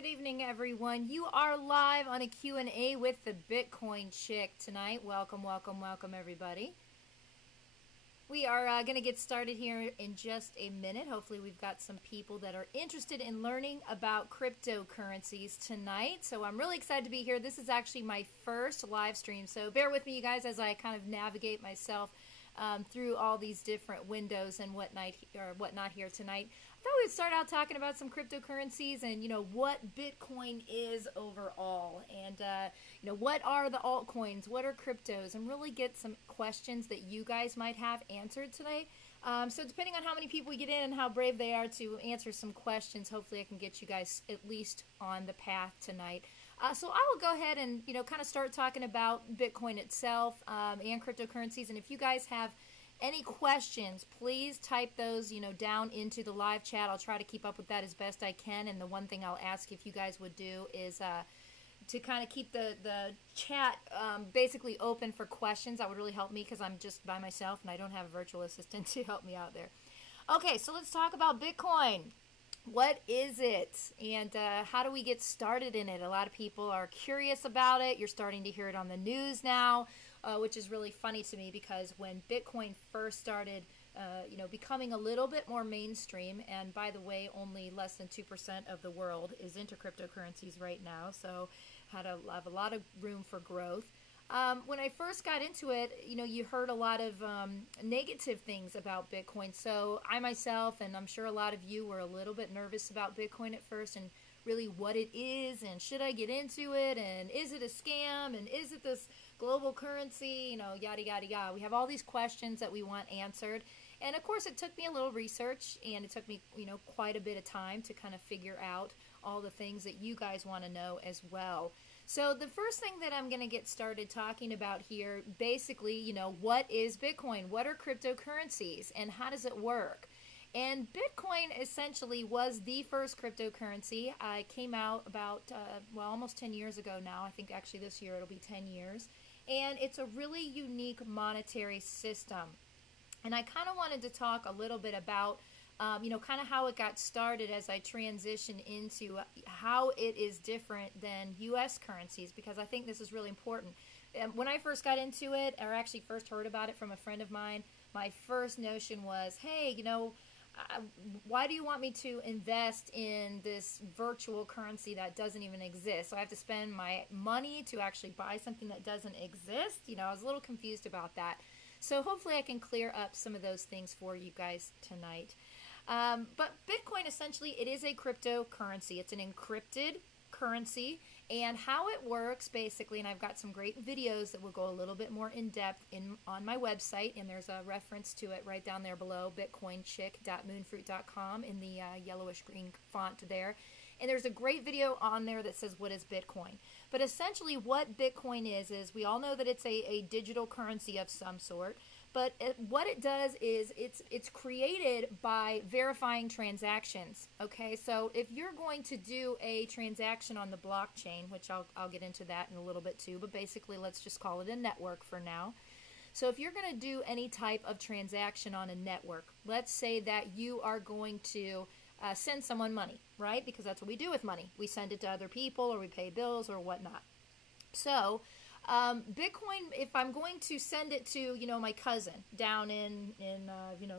Good evening, everyone. You are live on a Q&A with the Bitcoin Chick tonight. Welcome, welcome, welcome, everybody. We are going to get started here in just a minute. Hopefully, we've got some people that are interested in learning about cryptocurrencies tonight. So I'm really excited to be here. This is actually my first live stream. So bear with me, you guys, as I kind of navigate myself through all these different windows and whatnot here tonight. I thought we'd start out talking about some cryptocurrencies and, what Bitcoin is overall. And, what are the altcoins? What are cryptos? And really get some questions that you guys might have answered today. So depending on how many people we get in and how brave they are to answer some questions, hopefully I can get you guys at least on the path tonight. So I will go ahead and, kind of start talking about Bitcoin itself and cryptocurrencies. And if you guys have any questions, please type those, down into the live chat. I'll try to keep up with that as best I can. And the one thing I'll ask if you guys would do is to kind of keep the chat basically open for questions. That would really help me because I'm just by myself and I don't have a virtual assistant to help me out there. Okay, so let's talk about Bitcoin. What is it, and how do we get started in it? A lot of people are curious about it. You're starting to hear it on the news now, which is really funny to me because when Bitcoin first started, becoming a little bit more mainstream, and by the way, only less than 2% of the world is into cryptocurrencies right now, so have a lot of room for growth. When I first got into it, you heard a lot of negative things about Bitcoin. So I myself, and I'm sure a lot of you were a little bit nervous about Bitcoin at first and really what it is and should I get into it and is it a scam and is it this global currency, yada, yada, yada. We have all these questions that we want answered. And of course, it took me a little research and it took me, quite a bit of time to kind of figure out all the things that you guys want to know as well. So the first thing that I'm going to get started talking about here, basically, what is Bitcoin? What are cryptocurrencies and how does it work? And Bitcoin essentially was the first cryptocurrency. It came out about, almost 10 years ago now. I think actually this year it'll be 10 years. And it's a really unique monetary system. And I kind of wanted to talk a little bit about kind of how it got started as I transition into how it is different than U.S. currencies, because I think this is really important. When I first got into it, or actually first heard about it from a friend of mine, my first notion was, hey, why do you want me to invest in this virtual currency that doesn't even exist? So I have to spend my money to actually buy something that doesn't exist? I was a little confused about that. So hopefully I can clear up some of those things for you guys tonight. But Bitcoin, essentially, it is a cryptocurrency. It's an encrypted currency, and how it works, basically, and I've got some great videos that will go a little bit more in depth on my website, and there's a reference to it right down there below, bitcoinchick.moonfruit.com in the yellowish green font there. And there's a great video on there that says, what is Bitcoin? But essentially what Bitcoin is we all know that it's a digital currency of some sort. But what it does is it's created by verifying transactions. Okay, so if you're going to do a transaction on the blockchain, which I'll get into that in a little bit too, but basically let's just call it a network for now. So if you're going to do any type of transaction on a network, let's say that you are going to send someone money, right? Because that's what we do with money. We send it to other people or we pay bills or whatnot. So Bitcoin, if I'm going to send it to, my cousin down in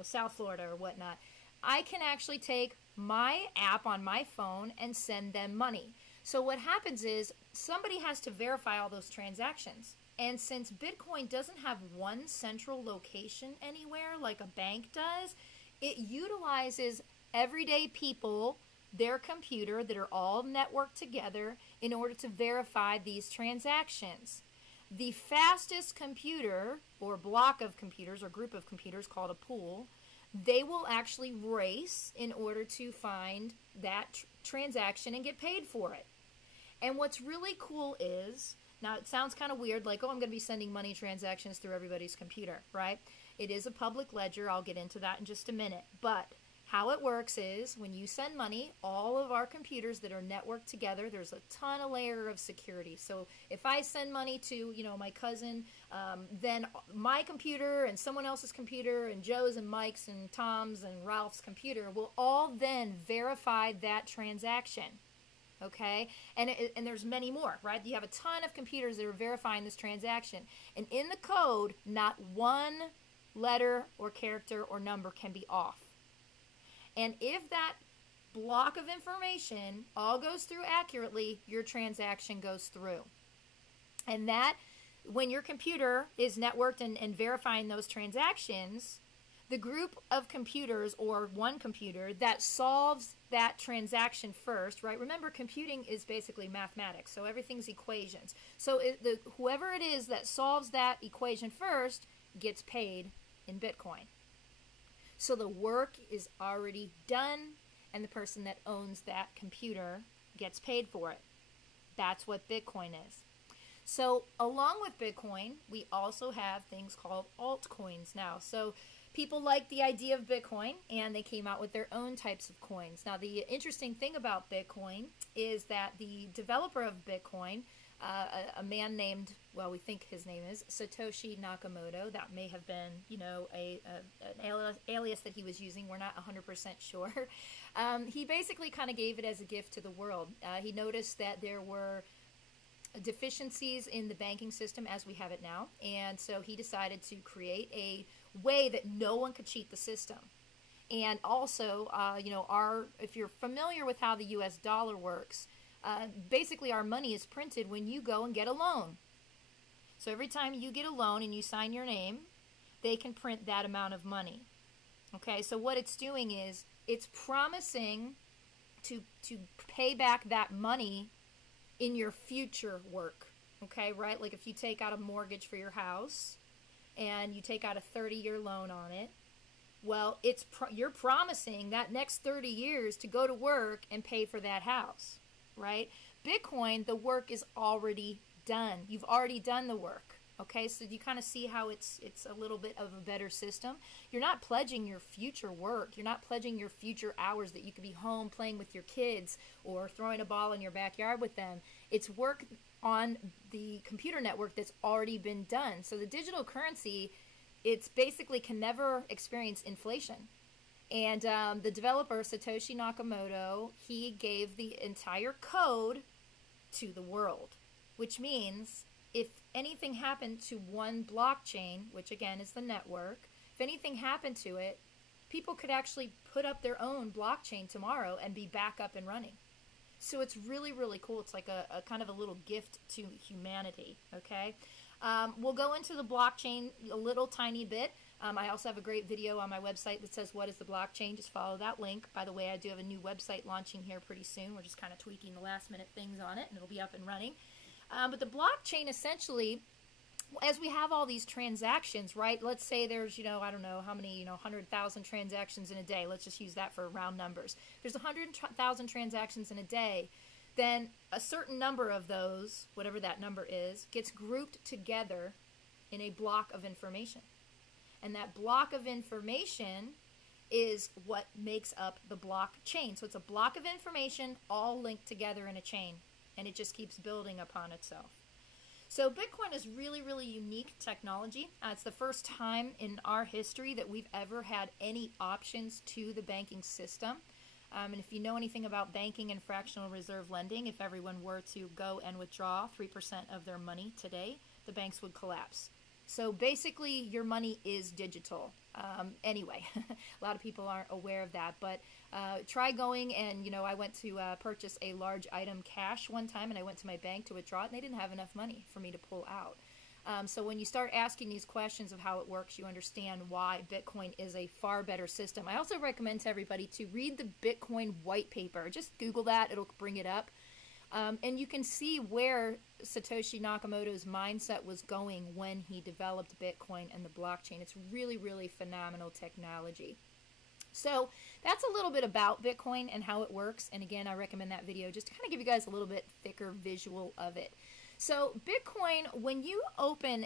South Florida or whatnot, I can actually take my app on my phone and send them money. So what happens is somebody has to verify all those transactions. And since Bitcoin doesn't have one central location anywhere like a bank does, it utilizes everyday people, their computer, that are all networked together in order to verify these transactions. The fastest computer or block of computers or group of computers called a pool, they will actually race in order to find that transaction and get paid for it. And what's really cool is, now it sounds kind of weird, like, oh, I'm going to be sending money transactions through everybody's computer, right? It is a public ledger. I'll get into that in just a minute. But how it works is when you send money, all of our computers that are networked together, there's a ton of layer of security. So if I send money to, my cousin, then my computer and someone else's computer and Joe's and Mike's and Tom's and Ralph's computer will all then verify that transaction. okay? And there's many more, right? You have a ton of computers that are verifying this transaction. And in the code, not one letter or character or number can be off. And if that block of information all goes through accurately, your transaction goes through. And that, when your computer is networked and verifying those transactions, the group of computers, or one computer, that solves that transaction first, right? Remember, computing is basically mathematics, so everything's equations. So whoever it is that solves that equation first gets paid in Bitcoin. So the work is already done, and the person that owns that computer gets paid for it. That's what Bitcoin is. So along with Bitcoin, we also have things called altcoins now. So people like the idea of Bitcoin, and they came out with their own types of coins. Now, the interesting thing about Bitcoin is that the developer of Bitcoin, a man named, well, we think his name is Satoshi Nakamoto. That may have been, an alias that he was using. We're not 100% sure. He basically kind of gave it as a gift to the world. He noticed that there were deficiencies in the banking system as we have it now, and so he decided to create a way that no one could cheat the system. And also, if you're familiar with how the U.S. dollar works, basically our money is printed when you go and get a loan. So every time you get a loan and you sign your name, they can print that amount of money. Okay, so what it's doing is it's promising to pay back that money in your future work. Okay, right? Like if you take out a mortgage for your house and you take out a 30-year loan on it, well, you're promising that next 30 years to go to work and pay for that house, right? Bitcoin, the work is already done. You've already done the work. Okay, so you kind of see how it's a little bit of a better system. You're not pledging your future work. You're not pledging your future hours that you could be home playing with your kids or throwing a ball in your backyard with them. It's work on the computer network that's already been done. So the digital currency, it's basically can never experience inflation. And the developer, Satoshi Nakamoto, he gave the entire code to the world, which means if anything happened to one blockchain, which again is the network, if anything happened to it, people could actually put up their own blockchain tomorrow and be back up and running. So it's really, really cool. It's like a kind of a little gift to humanity, okay? We'll go into the blockchain a little tiny bit. I also have a great video on my website that says, what is the blockchain? Just follow that link. By the way, I do have a new website launching here pretty soon. We're just kind of tweaking the last minute things on it, and it'll be up and running. But the blockchain essentially, as we have all these transactions, right? Let's say there's, I don't know how many, 100,000 transactions in a day. Let's just use that for round numbers. There's 100,000 transactions in a day. Then a certain number of those, whatever that number is, gets grouped together in a block of information. And that block of information is what makes up the blockchain. So it's a block of information all linked together in a chain. And it just keeps building upon itself. So Bitcoin is really, really unique technology. It's the first time in our history that we've ever had any options to the banking system. And if you know anything about banking and fractional reserve lending, if everyone were to go and withdraw 3% of their money today, the banks would collapse. So basically, your money is digital. Anyway, a lot of people aren't aware of that, but try going and, I went to purchase a large item cash one time, and I went to my bank to withdraw it, and they didn't have enough money for me to pull out. So when you start asking these questions of how it works, you understand why Bitcoin is a far better system. I also recommend to everybody to read the Bitcoin white paper. Just Google that. It'll bring it up. And you can see where Satoshi Nakamoto's mindset was going when he developed Bitcoin and the blockchain. It's really, really phenomenal technology. So that's a little bit about Bitcoin and how it works. And again, I recommend that video just to kind of give you guys a little bit thicker visual of it. So Bitcoin, when you open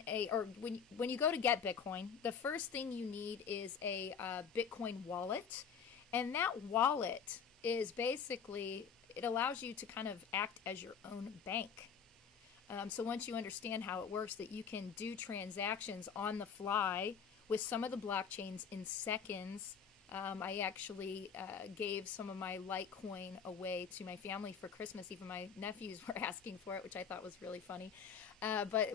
when you go to get Bitcoin, the first thing you need is a Bitcoin wallet. And that wallet is basically, it allows you to kind of act as your own bank. So once you understand how it works, that you can do transactions on the fly with some of the blockchains in seconds, I actually gave some of my Litecoin away to my family for Christmas. Even my nephews were asking for it, which I thought was really funny. But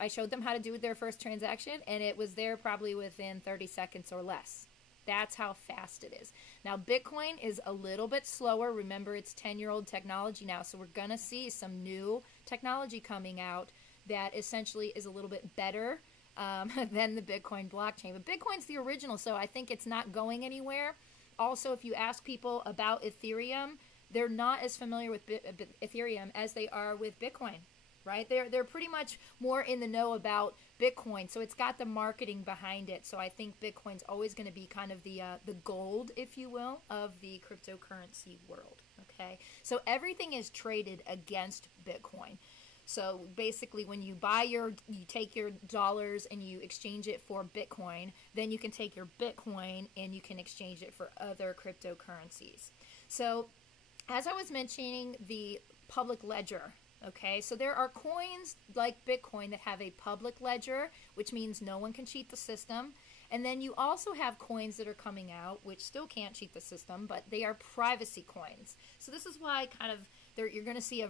I showed them how to do their first transaction, and it was there probably within 30 seconds or less. That's how fast it is. Now, Bitcoin is a little bit slower. Remember, it's 10-year-old technology now, so we're going to see some new technology coming out that essentially is a little bit better than the Bitcoin blockchain. But Bitcoin's the original, so I think it's not going anywhere. Also, if you ask people about Ethereum, they're not as familiar with Ethereum as they are with Bitcoin, right? They're pretty much more in the know about Bitcoin, so it's got the marketing behind it. So I think Bitcoin's always going to be kind of the gold, if you will, of the cryptocurrency world. Okay, so everything is traded against Bitcoin. So basically, when you take your dollars and you exchange it for Bitcoin, then you can take your Bitcoin and you can exchange it for other cryptocurrencies. So as I was mentioning, the public ledger. Okay, so there are coins like Bitcoin that have a public ledger, which means no one can cheat the system. And then you also have coins that are coming out, which still can't cheat the system, but they are privacy coins. So this is why you're going to see a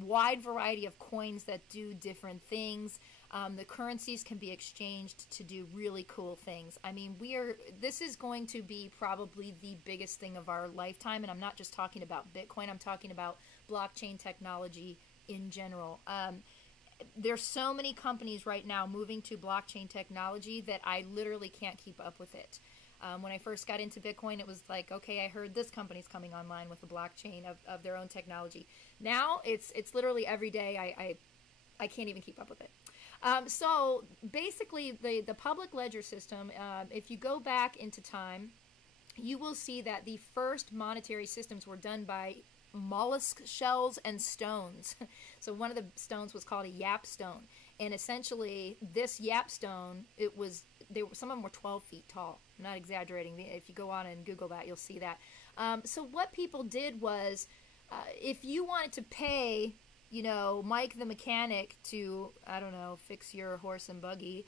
wide variety of coins that do different things. The currencies can be exchanged to do really cool things. I mean, this is going to be probably the biggest thing of our lifetime, and I'm not just talking about Bitcoin, I'm talking about blockchain technology in general. There's so many companies right now moving to blockchain technology that I literally can't keep up with it. When I first got into Bitcoin, it was like, okay, I heard this company's coming online with a blockchain of their own technology. Now it's literally every day. I can't even keep up with it. So basically, the public ledger system, if you go back into time, you will see that the first monetary systems were done by mollusk shells and stones. So one of the stones was called a yap stone, and essentially this yap stone, some of them were 12 feet tall. I'm not exaggerating. If you go on and Google that, you'll see that. So what people did was, if you wanted to pay, Mike the mechanic to, I don't know, fix your horse and buggy,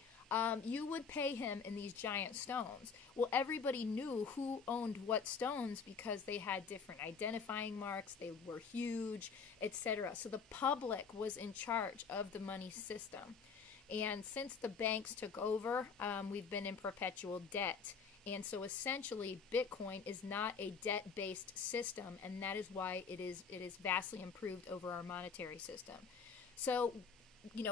you would pay him in these giant stones. Well, everybody knew who owned what stones because they had different identifying marks, they were huge, etc. So the public was in charge of the money system. And since the banks took over, we've been in perpetual debt. And so essentially, Bitcoin is not a debt-based system, and that is why it is vastly improved over our monetary system. So,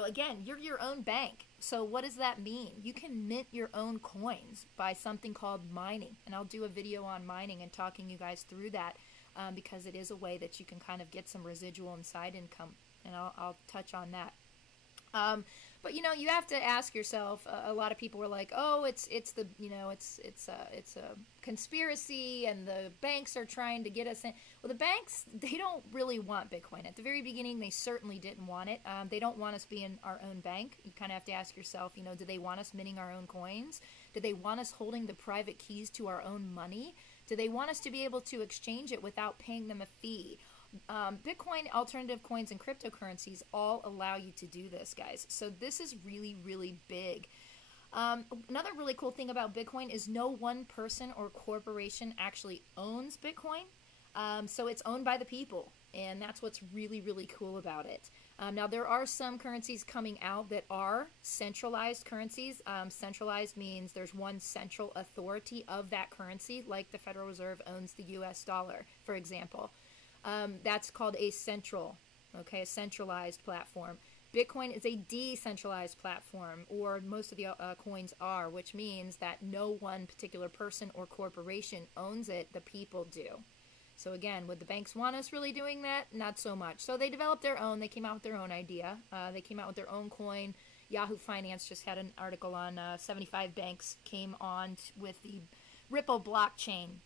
again, you're your own bank. So what does that mean? You can mint your own coins by something called mining. And I'll do a video on mining and talking you guys through that because it is a way that you can kind of get some residual and side income. And I'll touch on that. But you have to ask yourself. A lot of people were like, "Oh, it's a conspiracy, and the banks are trying to get us in." Well, the banks, they don't really want Bitcoin. At the very beginning, they certainly didn't want it. They don't want us being our own bank. You kind of have to ask yourself, do they want us minting our own coins? Do they want us holding the private keys to our own money? Do they want us to be able to exchange it without paying them a fee? Bitcoin, alternative coins, and cryptocurrencies all allow you to do this, guys. So this is really, really big. Another really cool thing about Bitcoin is no one person or corporation actually owns Bitcoin. So it's owned by the people, and that's what's really, really cool about it. Now, there are some currencies coming out that are centralized currencies. Centralized means there's one central authority of that currency, like the Federal Reserve owns the US dollar, for example. That's called a centralized platform. Bitcoin is a decentralized platform, or most of the coins are, which means that no one particular person or corporation owns it, the people do. So again, would the banks want us really doing that? Not so much. So they developed their own, they came out with their own idea. They came out with their own coin. Yahoo Finance just had an article on 75 banks came on with the Ripple blockchain.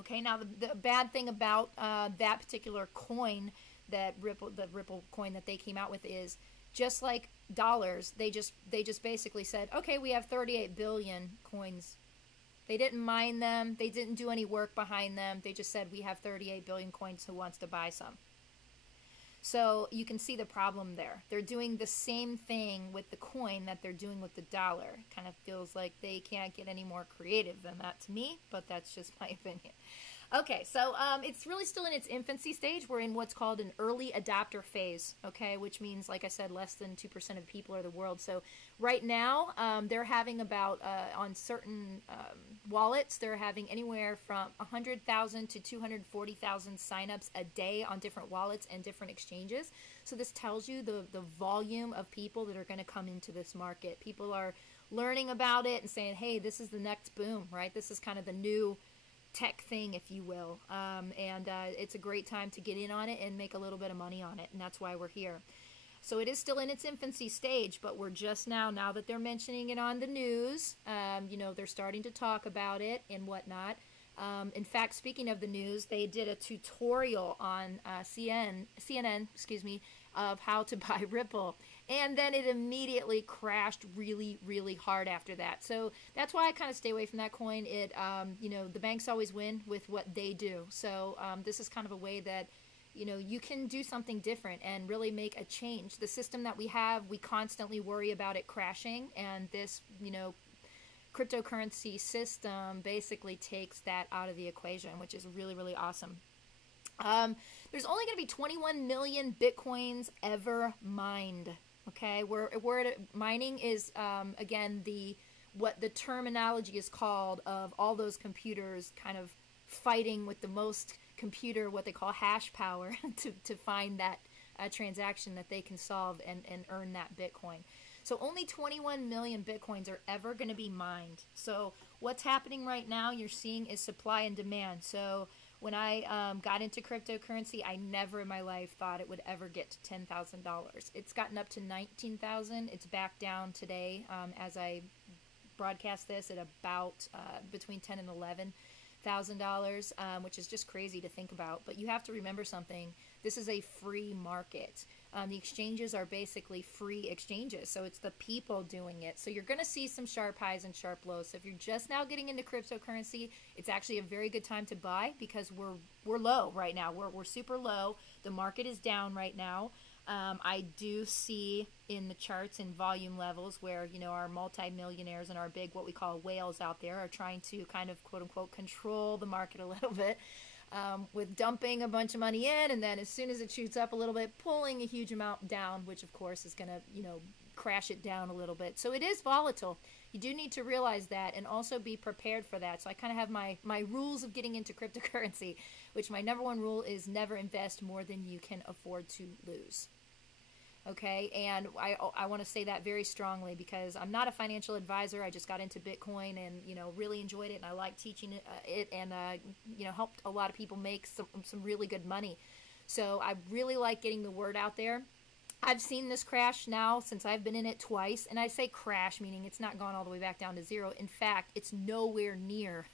Okay, now the bad thing about that particular coin, the Ripple coin that they came out with, is just like dollars, they just basically said, okay, we have 38 billion coins. They didn't mine them, they didn't do any work behind them, they just said we have 38 billion coins, who wants to buy some? So you can see the problem there. They're doing the same thing with the coin that they're doing with the dollar. Kind of feels like they can't get any more creative than that to me, but that's just my opinion. Okay, so it's really still in its infancy stage. We're in what's called an early adopter phase, okay, which means, like I said, less than 2% of people are the world. So right now, they're having about, on certain wallets, they're having anywhere from 100,000 to 240,000 signups a day on different wallets and different exchanges. So this tells you the volume of people that are going to come into this market. People are learning about it and saying, hey, this is the next boom, right? This is kind of the new tech thing, if you will, and it's a great time to get in on it and make a little bit of money on it, and that's why we're here. So it is still in its infancy stage, but we're just now that they're mentioning it on the news, you know, they're starting to talk about it and whatnot. In fact, speaking of the news, they did a tutorial on CNN, excuse me, of how to buy Ripple. And then it immediately crashed really, really hard after that. So that's why I kind of stay away from that coin. It, you know, the banks always win with what they do. So this is kind of a way that, you know, you can do something different and really make a change. The system that we have, we constantly worry about it crashing. And this, you know, cryptocurrency system basically takes that out of the equation, which is really, really awesome. There's only going to be 21 million Bitcoins ever mined. Okay, mining is, again, what the terminology is called of all those computers kind of fighting with the most computer, what they call hash power, to find that transaction that they can solve and earn that Bitcoin. So only 21 million Bitcoins are ever going to be mined. So what's happening right now, you're seeing, is supply and demand. So when I got into cryptocurrency, I never in my life thought it would ever get to $10,000. It's gotten up to $19,000. It's back down today as I broadcast this at about between $10,000 and $11,000, which is just crazy to think about. But you have to remember something. This is a free market. The exchanges are basically free exchanges, so it's the people doing it. So you're going to see some sharp highs and sharp lows. So if you're just now getting into cryptocurrency, it's actually a very good time to buy because we're low right now. We're super low. The market is down right now. I do see in the charts and volume levels where, you know, our multimillionaires and our big, what we call whales out there, are trying to kind of, quote unquote, control the market a little bit. With dumping a bunch of money in, and then as soon as it shoots up a little bit, pulling a huge amount down, which of course is going to, you know, crash it down a little bit. So it is volatile. You do need to realize that and also be prepared for that. So I kind of have my rules of getting into cryptocurrency, which my number one rule is never invest more than you can afford to lose. Okay, and I want to say that very strongly because I'm not a financial advisor. I just got into Bitcoin and, you know, really enjoyed it, and I like teaching it and, you know, helped a lot of people make some really good money. So I really like getting the word out there. I've seen this crash now since I've been in it twice, and I say crash meaning it's not gone all the way back down to zero. In fact, it's nowhere near.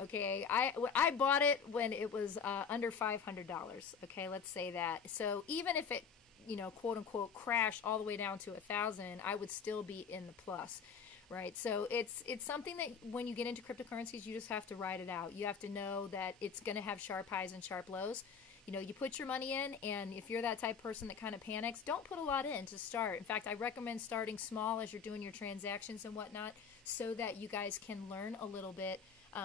Okay, I bought it when it was under $500. Okay, let's say that. So even if it, you know, quote unquote crash all the way down to 1,000, I would still be in the plus, right? So it's something that when you get into cryptocurrencies, you just have to ride it out. You have to know that it's going to have sharp highs and sharp lows. You know, you put your money in, and if you're that type of person that kind of panics, don't put a lot in to start. In fact, I recommend starting small as you're doing your transactions and whatnot, so that you guys can learn a little bit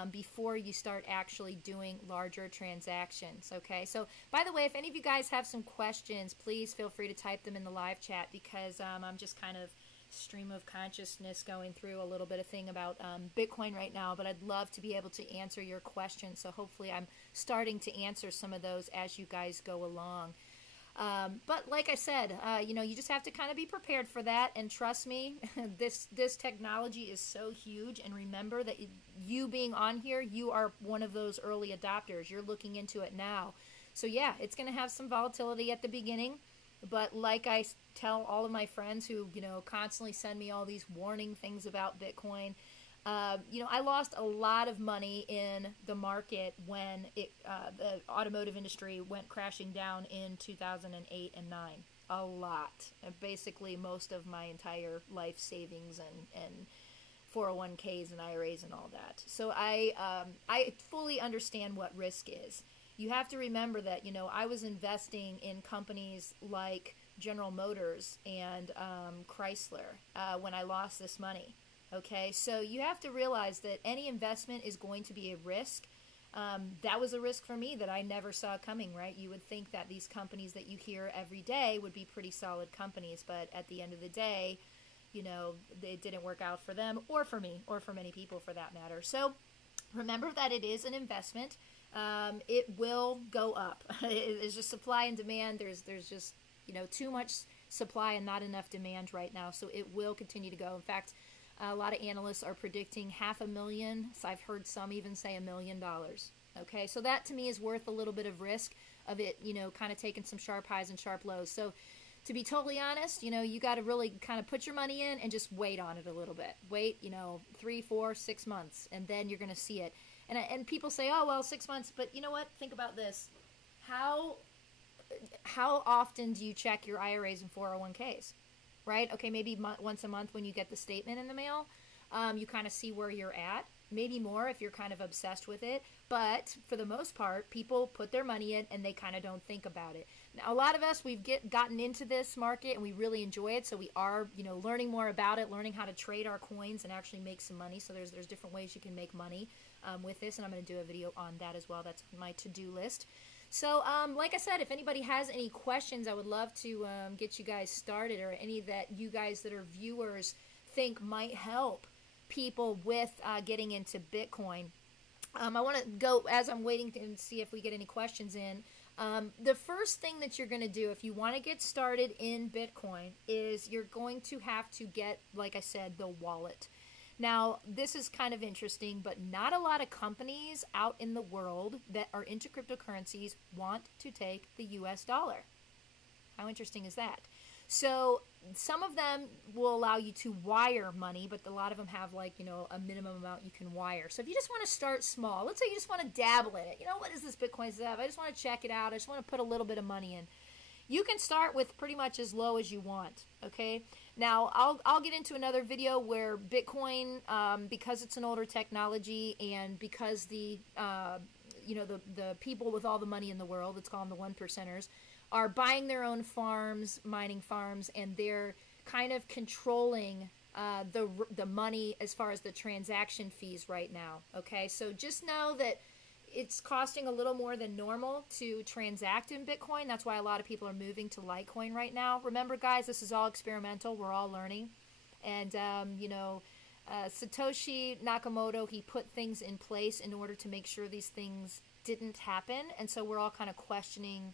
before you start actually doing larger transactions. Okay, so by the way, if any of you guys have some questions, please feel free to type them in the live chat because I'm just kind of stream of consciousness going through a little bit of thing about Bitcoin right now, but I'd love to be able to answer your questions. So hopefully I'm starting to answer some of those as you guys go along. But like I said, you know, you just have to kind of be prepared for that. And trust me, this technology is so huge. And remember that you being on here, you are one of those early adopters. You're looking into it now. So yeah, it's going to have some volatility at the beginning. But like I tell all of my friends who, you know, constantly send me all these warning things about Bitcoin, you know, I lost a lot of money in the market when the automotive industry went crashing down in 2008 and 9. A lot. Basically, most of my entire life savings and 401ks and IRAs and all that. So I fully understand what risk is. you have to remember that, you know, I was investing in companies like General Motors and Chrysler when I lost this money. Okay, so you have to realize that any investment is going to be a risk. That was a risk for me that I never saw coming, right? You would think that these companies that you hear every day would be pretty solid companies, but at the end of the day, you know, it didn't work out for them or for me or for many people for that matter. So remember that it is an investment. It will go up. It's just supply and demand. There's just, you know, too much supply and not enough demand right now. So it will continue to go. In fact, a lot of analysts are predicting 500,000. So I've heard some even say $1 million. Okay, so that to me is worth a little bit of risk of it, you know, kind of taking some sharp highs and sharp lows. So to be totally honest, you know, you got to really kind of put your money in and just wait on it a little bit. Wait, you know, 3, 4, 6 months, and then you're going to see it. And people say, oh, well, 6 months. But you know what? Think about this. How often do you check your IRAs and 401ks? Right? Okay, maybe once a month when you get the statement in the mail. You kind of see where you're at. Maybe more if you're kind of obsessed with it. But for the most part, people put their money in and they kind of don't think about it. Now, a lot of us, we've gotten into this market and we really enjoy it. So we are, you know, learning more about it, learning how to trade our coins and actually make some money. So there's different ways you can make money with this. And I'm going to do a video on that as well. That's on my to-do list. So, like I said, if anybody has any questions, I would love to get you guys started, or any that you guys that are viewers think might help people with getting into Bitcoin. I want to go, as I'm waiting to see if we get any questions in, the first thing that you're going to do if you want to get started in Bitcoin is you're going to have to get, like I said, the wallet. Now, this is kind of interesting, but not a lot of companies out in the world that are into cryptocurrencies want to take the US dollar. How interesting is that? So some of them will allow you to wire money, but a lot of them have, like, you know, a minimum amount you can wire. So if you just want to start small, let's say you just want to dabble in it. You know, what is this Bitcoin stuff? I just want to check it out. I just want to put a little bit of money in. You can start with pretty much as low as you want, okay? Now, I'll get into another video where Bitcoin, because it's an older technology and because the, you know, the people with all the money in the world, let's call them the 1%ers, are buying their own farms, mining farms, and they're kind of controlling the money as far as the transaction fees right now, okay? So just know that it's costing a little more than normal to transact in Bitcoin. That's why a lot of people are moving to Litecoin right now. Remember, guys, this is all experimental. We're all learning. And, you know, Satoshi Nakamoto, he put things in place in order to make sure these things didn't happen. And so we're all kind of questioning,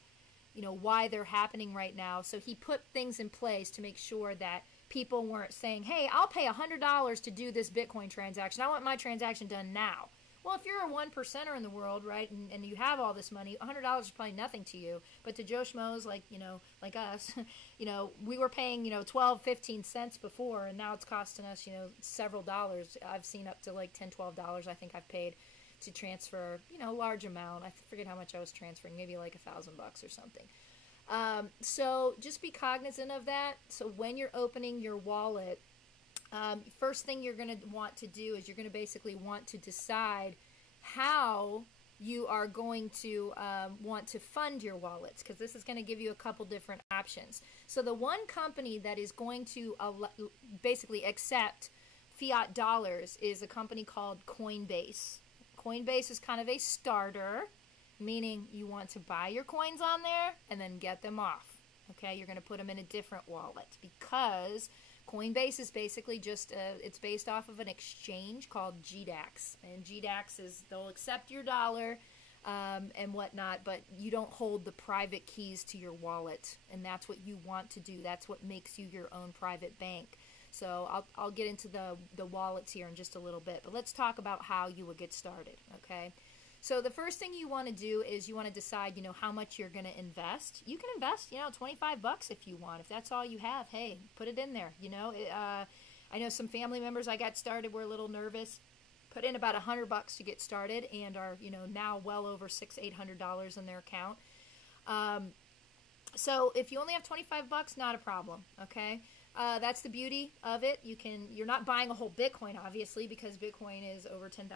you know, why they're happening right now. So he put things in place to make sure that people weren't saying, hey, I'll pay $100 to do this Bitcoin transaction. I want my transaction done now. Well, if you're a 1%er in the world, right, and you have all this money, $100 is probably nothing to you. But to Joe Schmoes, like, you know, like us, you know, we were paying, you know, 12, 15 cents before, and now it's costing us, you know, several dollars. I've seen up to like $10, $12 I think I've paid to transfer, you know, a large amount. I forget how much I was transferring, maybe like $1,000 or something. So just be cognizant of that. So when you're opening your wallet, first thing you're going to want to do is you're going to basically want to decide how you are going to want to fund your wallets, because this is going to give you a couple different options. So the one company that is going to basically accept fiat dollars is a company called Coinbase. Coinbase is kind of a starter, meaning you want to buy your coins on there and then get them off. Okay, you're going to put them in a different wallet, because Coinbase is basically just, it's based off of an exchange called GDAX. And GDAX is, they'll accept your dollar and whatnot, but you don't hold the private keys to your wallet. And that's what you want to do. That's what makes you your own private bank. So I'll get into the wallets here in just a little bit. But let's talk about how you would get started, okay? So the first thing you want to do is you want to decide, you know, how much you're going to invest. You can invest, you know, $25 if you want. If that's all you have, hey, put it in there. You know, I know some family members I got started were a little nervous. Put in about $100 to get started and are, you know, now well over $600, $800 in their account. So if you only have $25, not a problem, okay? That's the beauty of it. You're not buying a whole Bitcoin, obviously, because Bitcoin is over $10,000,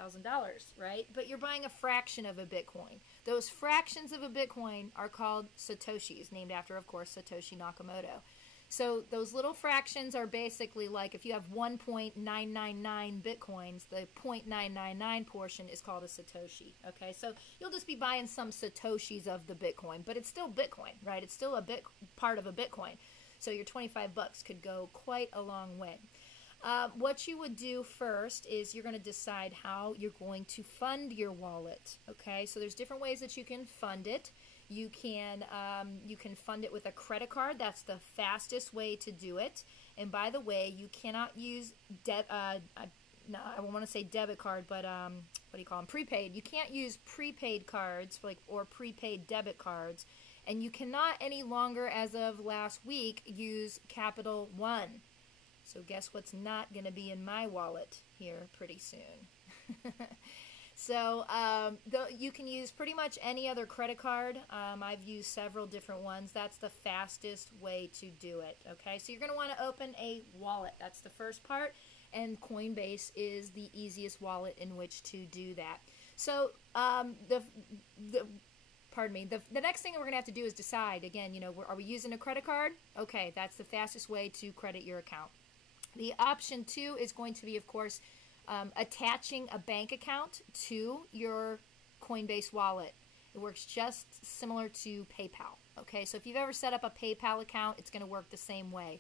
right? But you're buying a fraction of a Bitcoin. Those fractions of a Bitcoin are called Satoshis, named after, of course, Satoshi Nakamoto. So those little fractions are basically like if you have 1.999 Bitcoins, the 0.999 portion is called a Satoshi, okay? So you'll just be buying some Satoshis of the Bitcoin, but it's still Bitcoin, right? It's still a part of a Bitcoin. So your 25 bucks could go quite a long way. What you would do first is you're going to decide how you're going to fund your wallet. Okay, so there's different ways that you can fund it. You can fund it with a credit card. That's the fastest way to do it. And by the way, you cannot use I want to say debit card, but what do you call them? Prepaid. You can't use prepaid cards or prepaid debit cards. And you cannot any longer, as of last week, use Capital One. So guess what's not going to be in my wallet here pretty soon. So you can use pretty much any other credit card. I've used several different ones. That's the fastest way to do it. Okay, so you're going to want to open a wallet. That's the first part. And Coinbase is the easiest wallet in which to do that. So pardon me, the next thing we're going to have to do is decide, again, are we using a credit card? Okay, that's the fastest way to credit your account. The option 2 is going to be, of course, attaching a bank account to your Coinbase wallet. It works just similar to PayPal. Okay, so if you've ever set up a PayPal account, it's going to work the same way.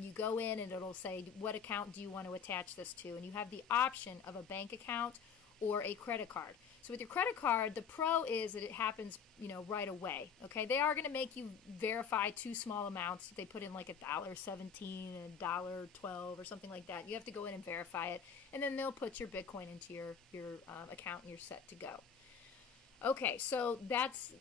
You go in and it'll say, what account do you want to attach this to? And you have the option of a bank account or a credit card. So with your credit card, the pro is that it happens, right away. Okay, they are going to make you verify 2 small amounts. They put in like $1.17 and $1.12 or something like that. You have to go in and verify it, and then they'll put your Bitcoin into your account, and you're set to go. Okay, so that's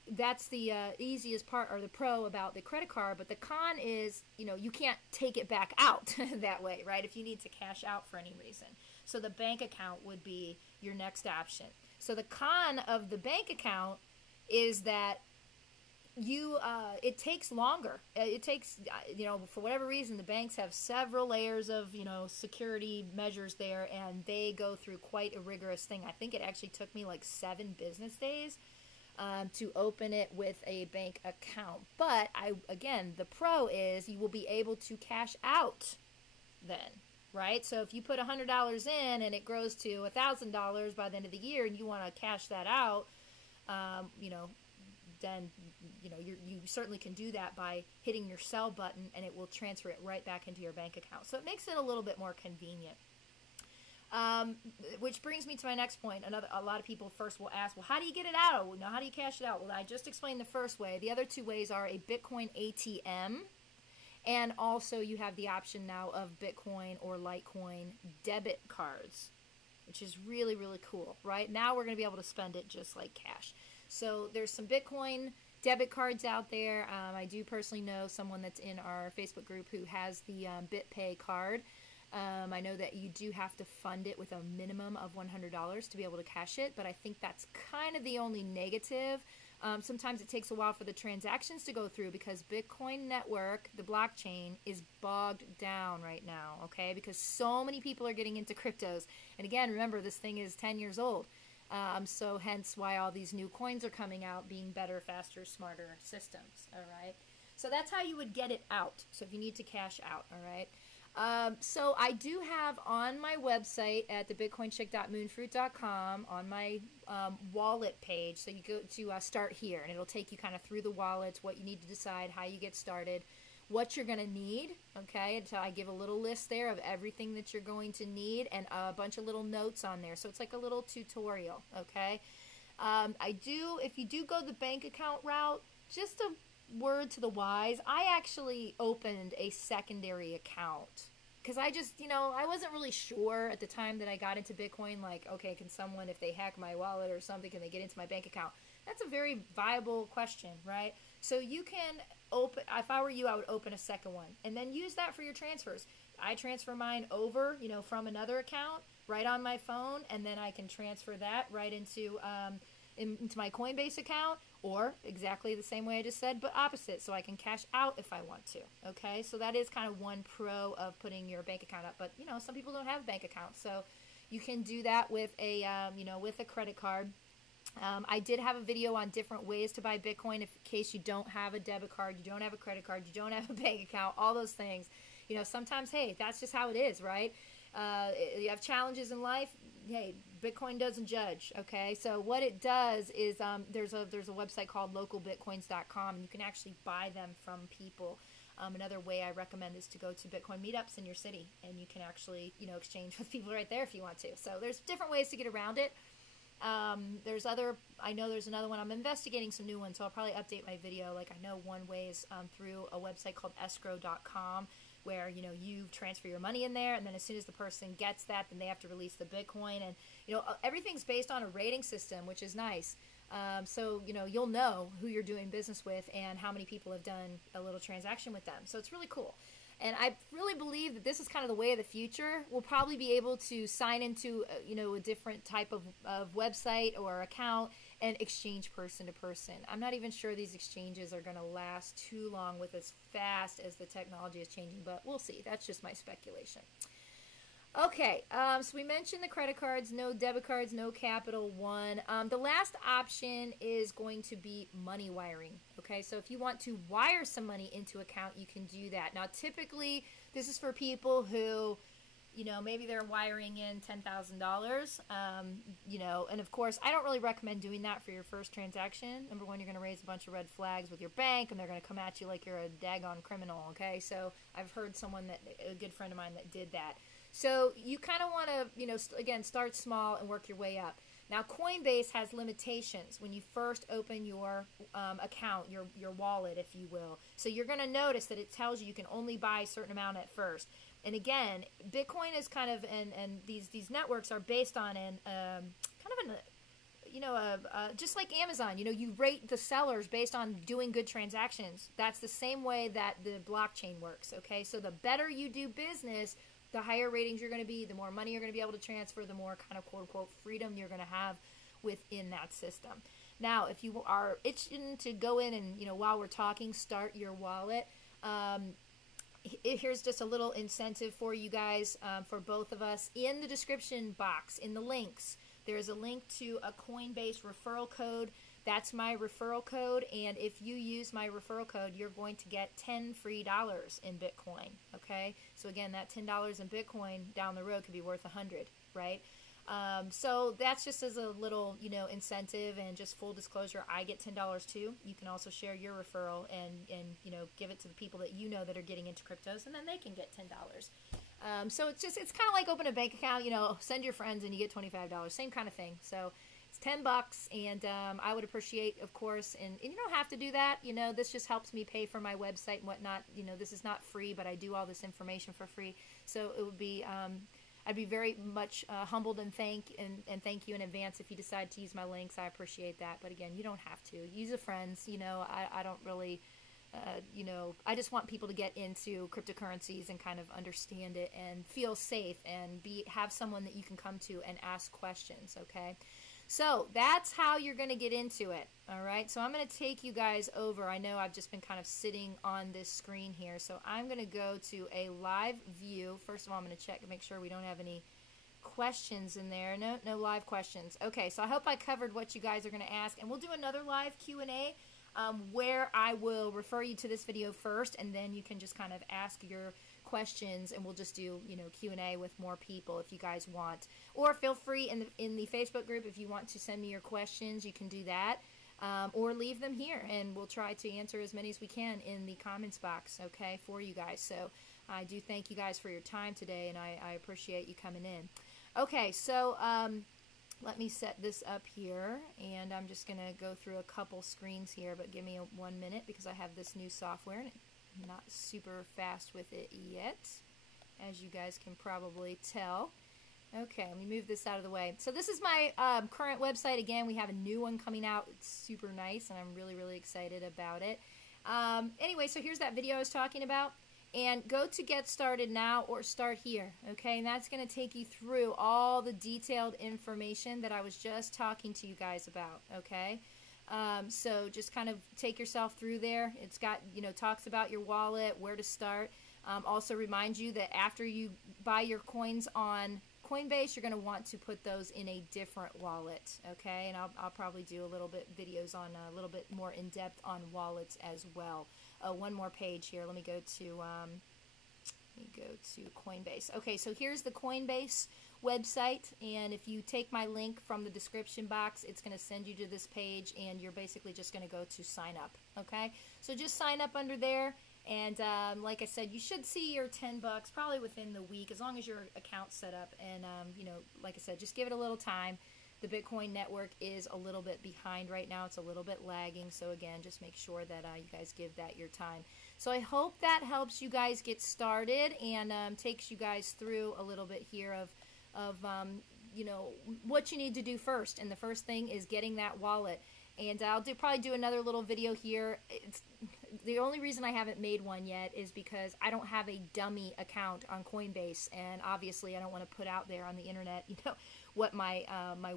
the easiest part, or the pro about the credit card. But the con is, you can't take it back out that way, right? If you need to cash out for any reason. So the bank account would be your next option. So the con of the bank account is that it takes longer. It takes, for whatever reason, the banks have several layers of, security measures there, and they go through quite a rigorous thing. I think it actually took me like 7 business days to open it with a bank account. But again, the pro is you will be able to cash out then. Right? So if you put $100 in and it grows to $1,000 by the end of the year and you want to cash that out, then, you certainly can do that by hitting your sell button, and it will transfer it right back into your bank account. So it makes it a little bit more convenient. Which brings me to my next point. A lot of people first will ask, well, how do you get it out? How do you cash it out? Well, I just explained the first way. The other 2 ways are a Bitcoin ATM. And also you have the option now of Bitcoin or Litecoin debit cards, which is really, really cool, right? Now we're going to be able to spend it just like cash. So there's some Bitcoin debit cards out there. I do personally know someone that's in our Facebook group who has the BitPay card. I know that you do have to fund it with a minimum of $100 to be able to cash it, but I think that's kind of the only negative. Sometimes it takes a while for the transactions to go through because Bitcoin network, the blockchain, is bogged down right now, okay? Because so many people are getting into cryptos. And again, remember, this thing is 10 years old. So hence why all these new coins are coming out, being better, faster, smarter systems, all right? So that's how you would get it out. So if you need to cash out, all right? So I do have on my website at thebitcoinchick.moonfruit.com on my wallet page. So you go to start here, and it'll take you kind of through the wallets, what you need to decide, how you get started, what you're going to need, okay? And so I give a little list there of everything that you're going to need and a bunch of little notes on there. So it's like a little tutorial, okay? If you do go the bank account route, just a word to the wise, I actually opened a secondary account because I just, I wasn't really sure at the time that I got into Bitcoin, like, okay, can someone, if they hack my wallet or something, can they get into my bank account? That's a very viable question, right? So you can open, if I were you, I would open a second one and then use that for your transfers. I transfer mine over, from another account right on my phone, and then I can transfer that right into into my Coinbase account, or exactly the same way I just said, but opposite, so I can cash out if I want to. Okay, so that is kind of one pro of putting your bank account up. But some people don't have bank accounts, so you can do that with a with a credit card. I did have a video on different ways to buy Bitcoin in case you don't have a debit card, you don't have a credit card, you don't have a bank account, all those things. Sometimes, hey, that's just how it is, right? You have challenges in life. Hey, Bitcoin doesn't judge, okay? So what it does is there's a website called localbitcoins.com, and you can actually buy them from people. Another way I recommend is to go to Bitcoin meetups in your city, and you can actually, exchange with people right there if you want to. So there's different ways to get around it. I know there's another one. I'm investigating some new ones, so I'll probably update my video. Like, I know one way is through a website called escrow.com, where you transfer your money in there, and then as soon as the person gets that, then they have to release the Bitcoin, and everything's based on a rating system, which is nice. So you'll know who you're doing business with and how many people have done a little transaction with them. So it's really cool. And I really believe that this is kind of the way of the future. We'll probably be able to sign into a different type of website or account and exchange person to person. I'm not even sure these exchanges are going to last too long with as fast as the technology is changing, but we'll see. That's just my speculation. Okay, so we mentioned the credit cards, no debit cards, no Capital One. The last option is going to be money wiring. Okay, so if you want to wire some money into account, you can do that. Now, typically, this is for people who, maybe they're wiring in $10,000, and of course, I don't really recommend doing that for your first transaction. Number one, you're going to raise a bunch of red flags with your bank, and they're going to come at you like you're a daggone criminal, okay? So I've heard a good friend of mine that did that. So you kind of want to, again, start small and work your way up. Now, Coinbase has limitations when you first open your account, your wallet, if you will. So you're going to notice that it tells you can only buy a certain amount at first. And again, Bitcoin is kind of, and these networks are based on just like Amazon, you rate the sellers based on doing good transactions. That's the same way that the blockchain works, okay? So the better you do business, the higher ratings you're going to be, the more money you're going to be able to transfer, the more kind of quote-unquote freedom you're going to have within that system. Now, if you are itching to go in and, while we're talking, start your wallet, here's just a little incentive for you guys, for both of us. In the description box, in the links, there's a link to a Coinbase referral code. That's my referral code, and if you use my referral code, you're going to get $10 free in Bitcoin, okay? So again, that $10 in Bitcoin down the road could be worth $100, right? So that's just as a little, incentive, and just full disclosure, I get $10 too. You can also share your referral and give it to the people that that are getting into cryptos, and then they can get $10. So it's kind of like open a bank account, send your friends and you get $25, same kind of thing. So it's $10, and I would appreciate, of course, and you don't have to do that. This just helps me pay for my website and whatnot. This is not free, but I do all this information for free. So it would be, I'd be very much humbled and thank you in advance if you decide to use my links. I appreciate that. But again, you don't have to. Use a friend's. I don't really, I just want people to get into cryptocurrencies and kind of understand it and feel safe and have someone that you can come to and ask questions. Okay. So that's how you're going to get into it, all right? So I'm going to take you guys over. I know I've just been kind of sitting on this screen here, so I'm going to go to a live view. First of all, I'm going to check and make sure we don't have any questions in there. No live questions. Okay, so I hope I covered what you guys are going to ask, and we'll do another live Q&A where I will refer you to this video first, and then you can just kind of ask your questions, and we'll just do Q&A with more people if you guys want. Or feel free in the Facebook group, if you want to send me your questions, you can do that, or leave them here, and we'll try to answer as many as we can in the comments box, okay, for you guys. So I do thank you guys for your time today, and I appreciate you coming in. Okay, so let me set this up here, and I'm just going to go through a couple screens here, but give me 1 minute because I have this new software, and I'm not super fast with it yet, as you guys can probably tell. Okay, let me move this out of the way. So this is my current website. Again, we have a new one coming out. It's super nice, and I'm really, really excited about it. Anyway, so here's that video I was talking about. and go to Get Started Now or Start Here, okay? And that's going to take you through all the detailed information that I was just talking to you guys about, okay? So just kind of take yourself through there. It's got, talks about your wallet, where to start. Also reminds you that after you buy your coins on Coinbase, you're going to want to put those in a different wallet, okay? And I'll probably do a little bit videos on a little bit more in depth on wallets as well. One more page here. Let me go to Coinbase. Okay, so here's the Coinbase website, and if you take my link from the description box, it's going to send you to this page, and you're basically just going to go to sign up, okay? So just sign up under there, and like I said, you should see your $10 probably within the week, as long as your account's set up, and like I said, just give it a little time. The Bitcoin network is a little bit behind right now. It's a little bit lagging. So again, just make sure that you guys give that your time. So I hope that helps you guys get started and takes you guys through a little bit here of what you need to do first. And the first thing is getting that wallet. And I'll probably do another little video here. The only reason I haven't made one yet is because I don't have a dummy account on Coinbase, and obviously I don't want to put out there on the internet, what my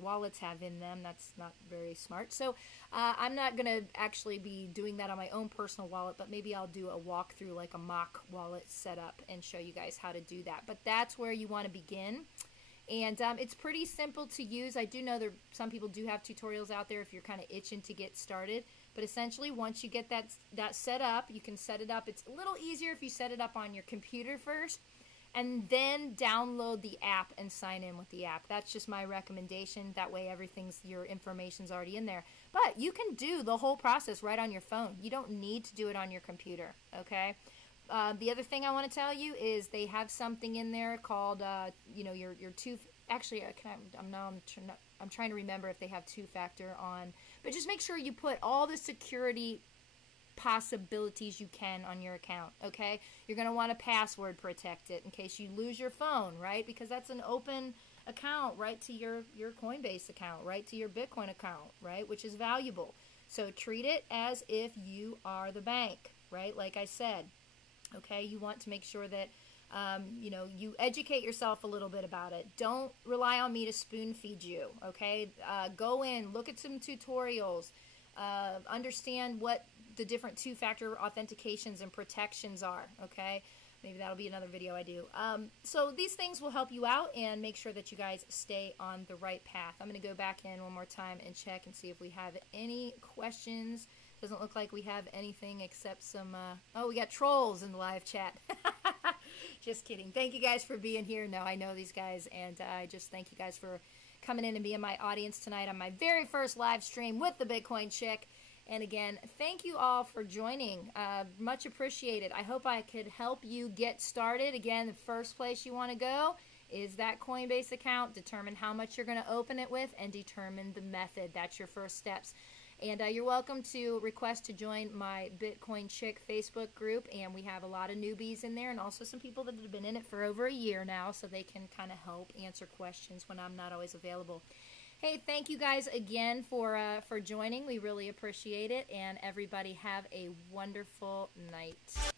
wallets have in them. That's not very smart. So I'm not going to actually be doing that on my own personal wallet, but maybe I'll do a walkthrough, like a mock wallet setup, and show you guys how to do that. But that's where you want to begin. And it's pretty simple to use. I do know some people do have tutorials out there if you're kind of itching to get started. But essentially, once you get that set up, you can set it up. It's a little easier if you set it up on your computer first, and then download the app and sign in with the app. That's just my recommendation. That way, your information's already in there. But you can do the whole process right on your phone. You don't need to do it on your computer, okay? The other thing I want to tell you is they have something in there called, your two. Actually, I'm trying to remember if they have two-factor on. But just make sure you put all the security possibilities you can on your account, okay? You're going to want to password protect it in case you lose your phone, right? Because that's an open account right to your Coinbase account, right to your Bitcoin account, right? Which is valuable. So treat it as if you are the bank, right? Like I said. Okay, you want to make sure that, you educate yourself a little bit about it. Don't rely on me to spoon feed you, okay? Go in, look at some tutorials, understand what the different two-factor authentications and protections are, okay? Maybe that'll be another video I do. So these things will help you out and make sure that you guys stay on the right path. I'm going to go back in one more time and check and see if we have any questions. Doesn't look like we have anything except some, we got trolls in the live chat. Just kidding. Thank you guys for being here. No, I know these guys, and I just thank you guys for coming in and being my audience tonight on my very first live stream with the Bitcoin Chick. And again, thank you all for joining. Much appreciated. I hope I could help you get started. Again, the first place you want to go is that Coinbase account. Determine how much you're going to open it with and determine the method. That's your first steps. And you're welcome to request to join my Bitcoin Chick Facebook group. And we have a lot of newbies in there and also some people that have been in it for over a year now, so they can kind of help answer questions when I'm not always available. Hey, thank you guys again for joining. We really appreciate it. And everybody have a wonderful night.